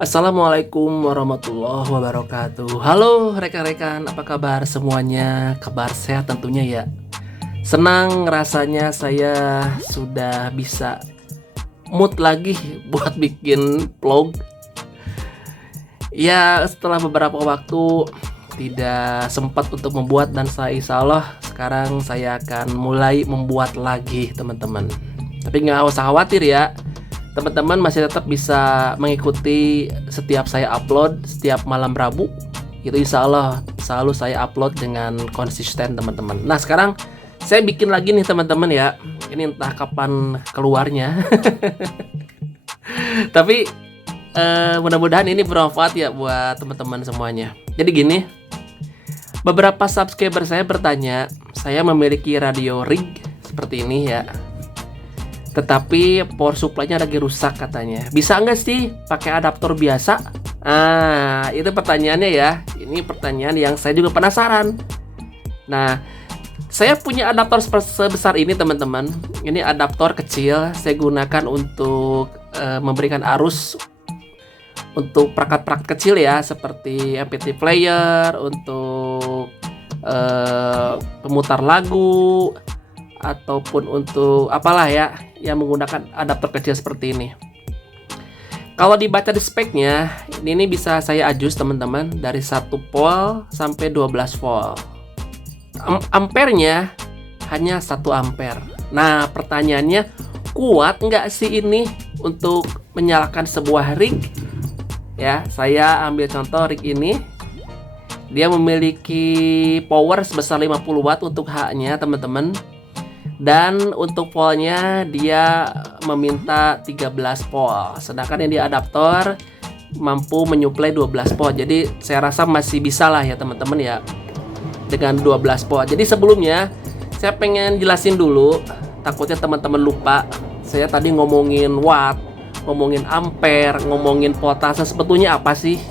Assalamualaikum warahmatullahi wabarakatuh. Halo rekan-rekan, apa kabar semuanya? Kabar sehat tentunya ya. Senang rasanya saya sudah bisa mood lagi buat bikin vlog. Ya, setelah beberapa waktu tidak sempat untuk membuat dan saya insya Allah sekarang saya akan mulai membuat lagi teman-teman. Tapi nggak usah khawatir ya, teman-teman masih tetap bisa mengikuti setiap saya upload setiap malam Rabu. Itu insya Allah selalu saya upload dengan konsisten teman-teman. Nah sekarang saya bikin lagi nih teman-teman ya. Ini entah kapan keluarnya. Tapi mudah-mudahan ini bermanfaat ya buat teman-teman semuanya. Jadi gini, beberapa subscriber saya bertanya, saya memiliki radio rig seperti ini ya, tetapi power supply-nya lagi rusak katanya. Bisa nggak sih pakai adaptor biasa? Itu pertanyaannya ya. Ini pertanyaan yang saya juga penasaran. Nah, saya punya adaptor sebesar ini teman-teman. Ini adaptor kecil, saya gunakan untuk memberikan arus untuk perangkat-perangkat kecil ya, seperti MP3 player, untuk pemutar lagu, ataupun untuk apalah ya yang menggunakan adaptor kecil seperti ini. Kalau dibaca di speknya, ini bisa saya adjust teman-teman dari 1 volt sampai 12 volt. Ampernya hanya 1 ampere. Nah, pertanyaannya, kuat nggak sih ini untuk menyalakan sebuah rig? Ya, saya ambil contoh rig ini. Dia memiliki power sebesar 50 watt untuk H-nya teman-teman. Dan untuk voltnya dia meminta 13 volt. Sedangkan yang di adaptor mampu menyuplai 12 volt. Jadi saya rasa masih bisa lah ya teman-teman ya, dengan 12 volt. Jadi sebelumnya saya pengen jelasin dulu, takutnya teman-teman lupa. Saya tadi ngomongin watt, ngomongin ampere, ngomongin voltase, sebetulnya apa sih?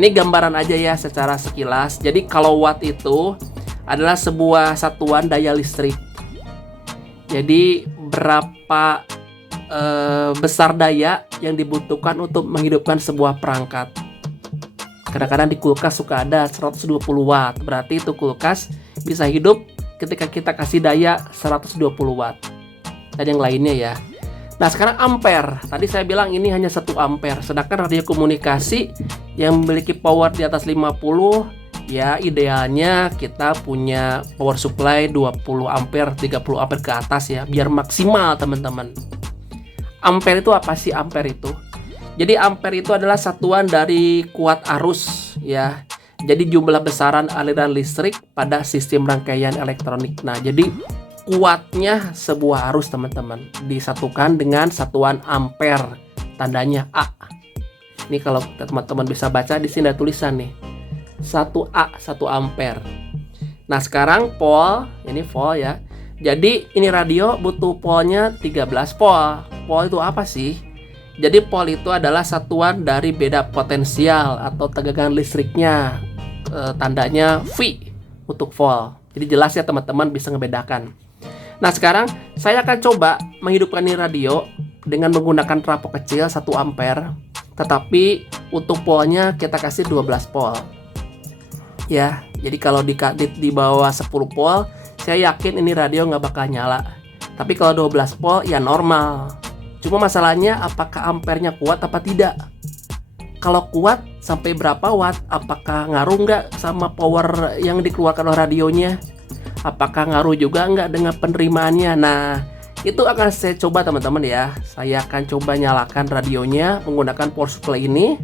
Ini gambaran aja ya secara sekilas. Jadi kalau watt itu adalah sebuah satuan daya listrik. Jadi berapa besar daya yang dibutuhkan untuk menghidupkan sebuah perangkat. Kadang-kadang di kulkas suka ada 120 watt. Berarti itu kulkas bisa hidup ketika kita kasih daya 120 watt. Dan yang lainnya ya. Nah sekarang ampere, tadi saya bilang ini hanya 1 ampere. Sedangkan radio komunikasi yang memiliki power di atas 50, ya idealnya kita punya power supply 20 ampere, 30 ampere ke atas ya, biar maksimal teman-teman. Ampere itu apa sih ampere itu? Jadi ampere itu adalah satuan dari kuat arus ya. Jadi jumlah besaran aliran listrik pada sistem rangkaian elektronik. Nah, jadi kuatnya sebuah arus teman-teman disatukan dengan satuan ampere, tandanya A. Ini kalau teman-teman bisa baca di sini ada tulisan nih, 1A, 1 ampere. Nah sekarang volt, ini volt ya. Jadi ini radio butuh voltnya 13 volt. Volt itu apa sih? Jadi volt itu adalah satuan dari beda potensial atau tegangan listriknya. Tandanya V untuk volt. Jadi jelas ya teman-teman bisa ngebedakan. Nah sekarang saya akan coba menghidupkan ini radio dengan menggunakan trafo kecil 1 ampere. Tetapi untuk voltnya kita kasih 12 volt. Ya, jadi kalau di bawah 10 volt, saya yakin ini radio nggak bakal nyala. Tapi kalau 12 volt ya normal. Cuma masalahnya apakah ampernya kuat apa tidak? Kalau kuat sampai berapa watt? Apakah ngaruh nggak sama power yang dikeluarkan oleh radionya? Apakah ngaruh juga nggak dengan penerimaannya? Nah, itu akan saya coba teman-teman ya. Saya akan coba nyalakan radionya menggunakan power supply ini.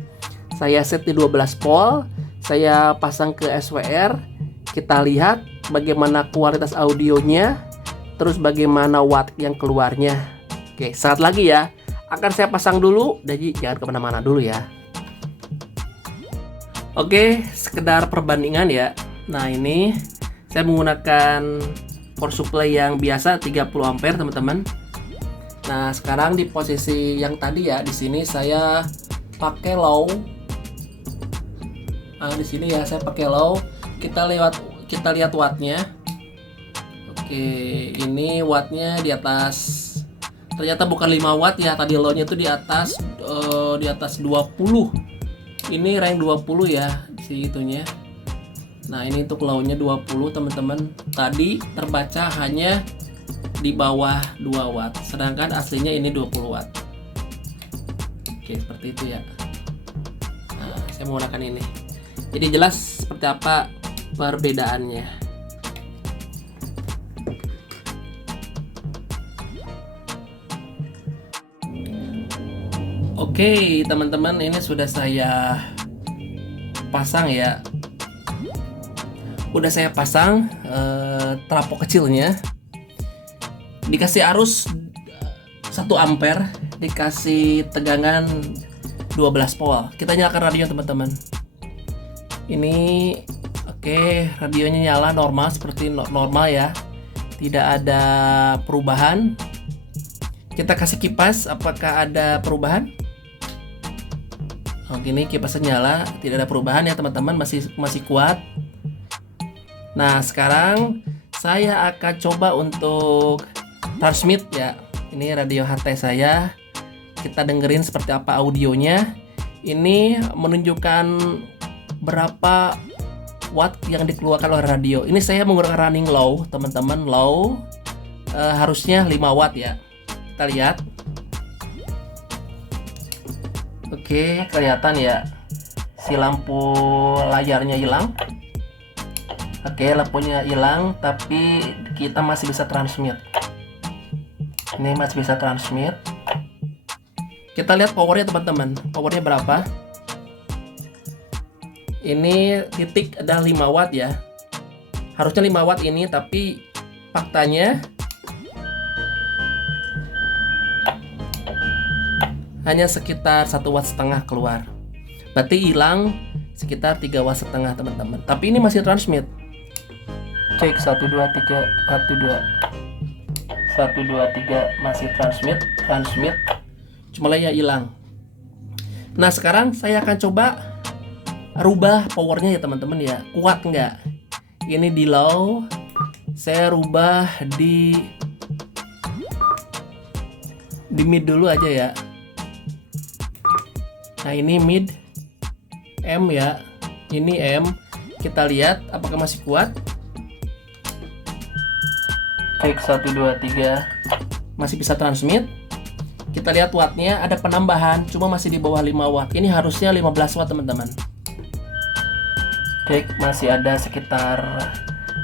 Saya set di 12 volt. Saya pasang ke SWR. Kita lihat bagaimana kualitas audionya, terus bagaimana watt yang keluarnya. Oke, saat lagi ya. Akan saya pasang dulu, jadi jangan kemana-mana dulu ya. Oke, sekedar perbandingan ya. Nah ini saya menggunakan power supply yang biasa 30 ampere teman-teman. Nah sekarang di posisi yang tadi ya, di sini saya pakai low. Nah, di sini ya saya pakai low. Kita lihat wattnya. Oke, ini wattnya di atas ternyata bukan 5 watt ya, tadi low-nya itu di atas 20. Ini rank 20 ya si itunya. Nah, ini untuk low-nya 20 teman-teman. Tadi terbaca hanya di bawah 2 watt, sedangkan aslinya ini 20 watt. Oke, seperti itu ya. Nah, saya menggunakan ini. Jadi jelas seperti apa perbedaannya. Oke, teman-teman, ini sudah saya pasang ya. Udah saya pasang trafo kecilnya. Dikasih arus 1 ampere, dikasih tegangan 12 volt. Kita nyalakan radio teman-teman. Ini oke, radionya nyala normal seperti normal ya. Tidak ada perubahan. Kita kasih kipas, apakah ada perubahan? Oh, gini kipasnya nyala, tidak ada perubahan ya teman-teman, masih kuat. Nah, sekarang saya akan coba untuk transmit ya. Ini radio HT saya. Kita dengerin seperti apa audionya. Ini menunjukkan berapa watt yang dikeluarkan oleh radio. Ini saya menggunakan running low, teman-teman. Low harusnya 5 watt ya. Kita lihat. Oke, kelihatan ya. Si lampu layarnya hilang. Oke, lampunya hilang, tapi kita masih bisa transmit. Ini masih bisa transmit. Kita lihat powernya teman-teman. Powernya berapa? Ini titik ada 5 watt ya. Harusnya 5 watt ini, tapi faktanya hanya sekitar 1,5 watt keluar. Berarti hilang sekitar 3,5 watt teman-teman. Tapi ini masih transmit. Cek 1 2 3 1 2 1 2 3 masih transmit. Cuma ya hilang. Nah, sekarang saya akan coba rubah powernya ya teman-teman ya. Kuat nggak? Ini di low. Saya rubah di mid dulu aja ya. Nah, ini mid M ya. Ini M. Kita lihat apakah masih kuat. Cek 1 2 3 masih bisa transmit. Kita lihat wattnya ada penambahan, cuma masih di bawah 5 watt. Ini harusnya 15 watt teman-teman. Cek masih ada sekitar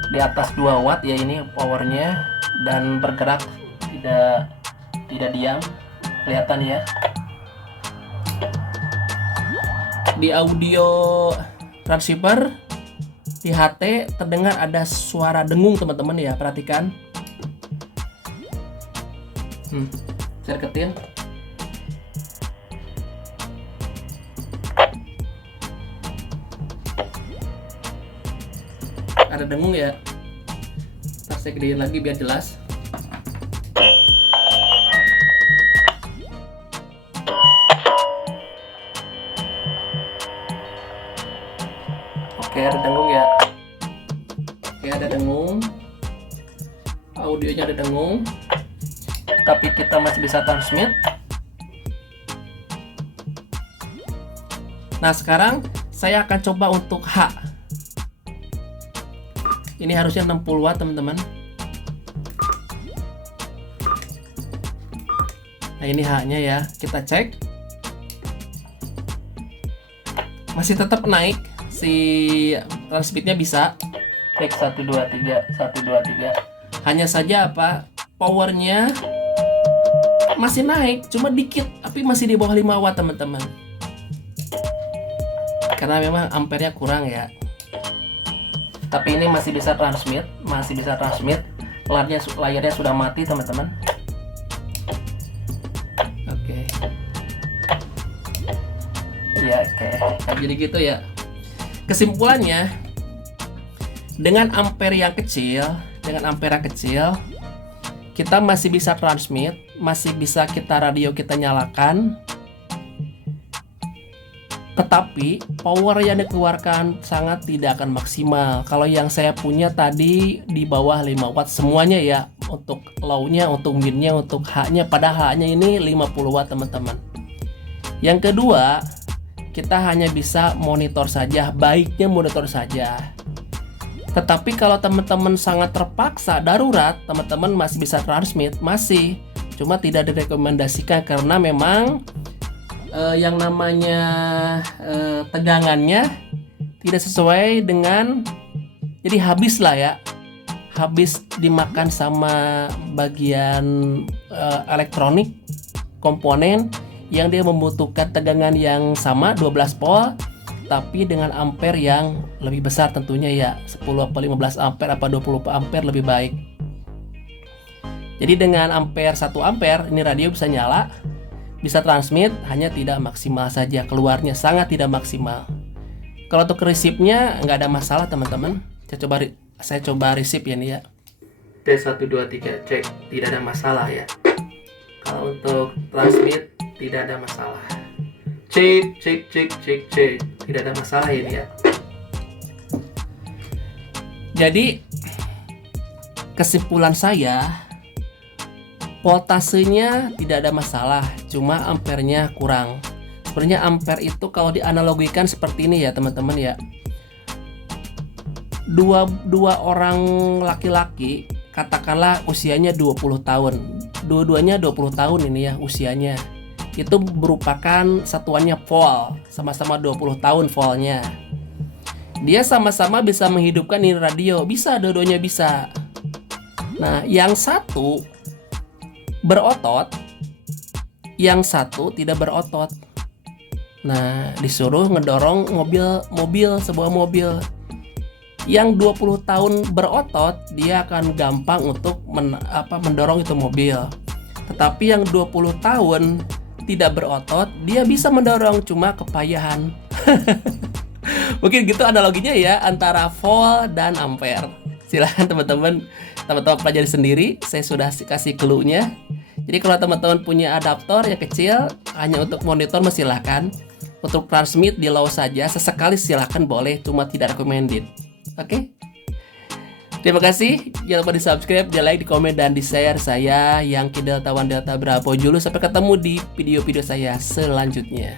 di atas 2 watt ya ini powernya, dan bergerak tidak diam. Kelihatan ya. Di audio transceiver di HT terdengar ada suara dengung teman-teman ya, perhatikan. Saya deketin. Ada dengung ya. Ntar saya gedein lagi biar jelas. Oke, ada dengung ya. Oke, ada dengung. Audionya ada dengung. Tapi kita masih bisa transmit. Nah, sekarang saya akan coba untuk H. Ini harusnya 60 watt teman-teman. Nah, ini H-nya ya. Kita cek. Masih tetap naik. Si transmitnya bisa. Cek 1 2 3 1 2 3. Hanya saja apa? Powernya masih naik, cuma dikit, tapi masih di bawah 5 watt teman-teman. Karena memang ampernya kurang ya. Tapi ini masih bisa transmit. Layarnya sudah mati teman-teman. Oke. Ya, oke. Nah, jadi gitu ya. Kesimpulannya, dengan ampere yang kecil, kita masih bisa transmit, masih bisa radio kita nyalakan, tetapi power yang dikeluarkan sangat tidak akan maksimal. Kalau yang saya punya tadi di bawah 5 watt semuanya ya, untuk low-nya, untuk mid-nya, untuk H-nya. Pada H-nya ini 50 watt teman-teman. Yang kedua, kita hanya bisa monitor saja, baiknya monitor saja. Tetapi kalau teman-teman sangat terpaksa, darurat, teman-teman masih bisa transmit, masih. Cuma tidak direkomendasikan karena memang yang namanya tegangannya tidak sesuai dengan, jadi habis lah ya, habis dimakan sama bagian elektronik komponen yang dia membutuhkan tegangan yang sama 12 volt tapi dengan ampere yang lebih besar tentunya ya, 10 apa 15 ampere apa 20 ampere lebih baik. Jadi dengan ampere 1 ampere ini radio bisa nyala, bisa transmit, hanya tidak maksimal saja, keluarnya sangat tidak maksimal. Kalau untuk receive-nya nggak ada masalah teman-teman. Saya coba receive ya nih ya. Tes 1 2 3 cek, tidak ada masalah ya. Kalau untuk transmit tidak ada masalah. Cek, tidak ada masalah ini ya. Jadi kesimpulan saya, voltasenya tidak ada masalah, cuma ampernya kurang. Sebenarnya ampere itu kalau dianalogikan seperti ini ya teman-teman ya. Dua orang laki-laki, katakanlah usianya 20 tahun. Dua-duanya 20 tahun ini ya usianya. Itu merupakan satuannya volt, sama-sama 20 tahun voltnya. Dia sama-sama bisa menghidupkan ini radio, bisa, dua-duanya bisa. Nah, yang satu berotot, yang satu tidak berotot. Nah, disuruh ngedorong sebuah mobil. Yang 20 tahun berotot, dia akan gampang untuk mendorong itu mobil. Tetapi yang 20 tahun tidak berotot, dia bisa mendorong, cuma kepayahan. Mungkin gitu analoginya ya antara volt dan ampere. Silahkan teman-teman pelajari sendiri. Saya sudah kasih clue-nya. Jadi kalau teman-teman punya adaptor yang kecil hanya untuk monitor, silahkan. Untuk transmit di low saja, sesekali silahkan boleh, cuma tidak recommended. Oke? Terima kasih. Jangan lupa di subscribe, di like, di komen, dan di share. Saya Yankee Delta One Delta Bravo Julius. Sampai ketemu di video-video saya selanjutnya.